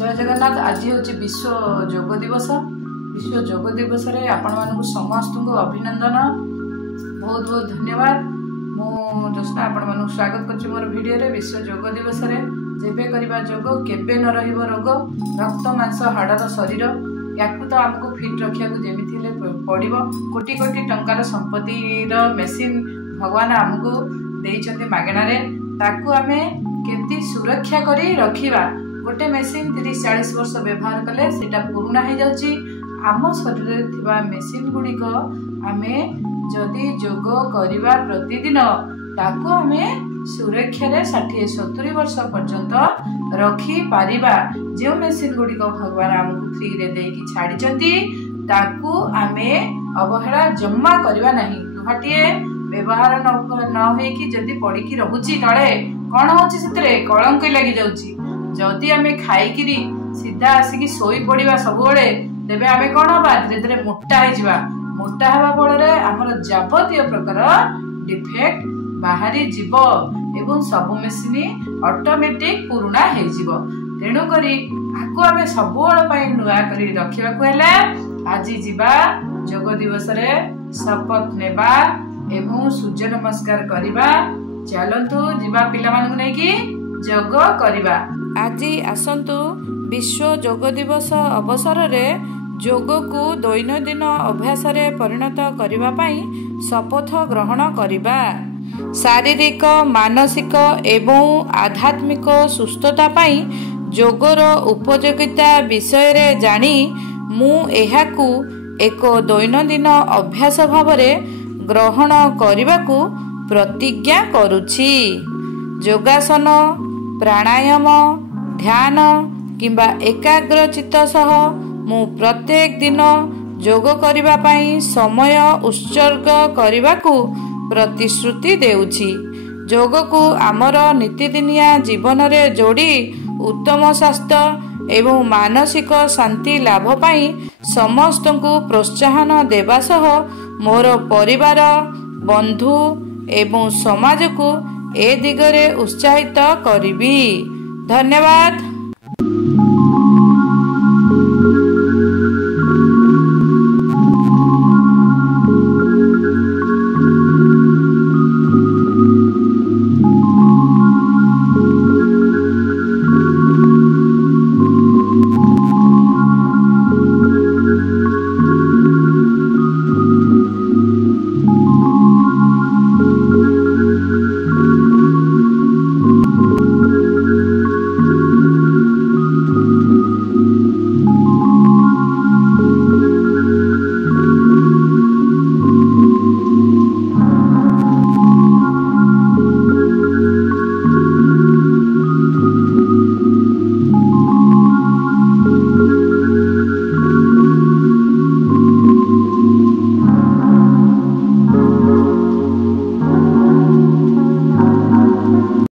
जय जगन्नाथ। आज हूँ विश्व योग दिवस। विश्व योग दिवस रे आपण मानक समस्त को अभिनंदन, बहुत बहुत धन्यवाद। मु जस्ना आपण मानक स्वागत करछि मोर वीडियो रे। विश्व योग दिवस रे जेबे करिबा योग केबे न रहिबो रोग, रक्त मांस हाड़र शरीर याकू तो आमको फिट रखिया जेमिति हेले पड़िबो। कोटी कोटी टंकार संपत्तिर मेसिन भगवान आमको देइछन्ते मागणा रे, ताकू आमे केमती सुरक्षा करी रखिबा। गोटे मेसिन 30-40 वर्ष व्यवहार कले सेटा पुराना हो जाउची। आम शरीर थिबा मेसिन गुड़िक आमे जदि योग करिबा प्रतिदिन ताकू आमे सुरक्षा रे 60-70 वर्ष पर्यंत रखी पारिबा। जो मेसिन गुड़िक भगवान आमको फ्री रे देकी छाड़ी चंती ताकू आमे अवहेला जम्मा करबा नहीं। लुहाटिए व्यवहार न होई कि जदि पड़ी की रहूची तळे कोन होची सेतरे कलंक लागि जाउची। जदि आमे खाइकिरी सीधा आसिकी सोई पड़िबा सबुबेले तेबे आमे कोन हबा धीरे धीरे मोटा हो जावा। मोटा हवा फଳରେ हमर जावतीय प्रकार डिफेक्ट बाहरी जीव एवं सब मेसिन ऑटोमेटिक पुराना हो जीव। तेणु करी आको आमे सबुबेले पई नुआ करी रखिबा को हेले आज जीवा योग दिवस रे शपथ नेबा एवं सूर्य नमस्कार करिबा। चलंतु जीवा पिला मानकु नै कि योग करिबा। आज आसंतु विश्व योग दिवस अवसर रे योग को दैनंदिन अभ्यास रे परिणत करिबा पई शपथ ग्रहण करिबा। शारीरिक मानसिक एवं आध्यात्मिक सुस्थता पई योगर उपयोगिता विषय रे जानी मु एहाकू एक दैनंदिन अभ्यास भाव रे ग्रहण करबाकू प्रतिज्ञा करुछि। योगासन, प्राणायाम, ध्यान किंबा एकाग्र चित्त सह मु प्रत्येक दिन योग करिबा पई समय उत्सर्ग करबाकू प्रतिश्रुति देउछि। योग को आमर नित्यदिनिया जीवन रे जोड़ी उत्तम स्वास्थ्य एवं मानसिक शांति लाभ पई समस्त को प्रोत्साहन देबा सह मोर परिवार, बंधु एवं समाज को ए दिगरे उत्साहित करिबी। धन्यवाद।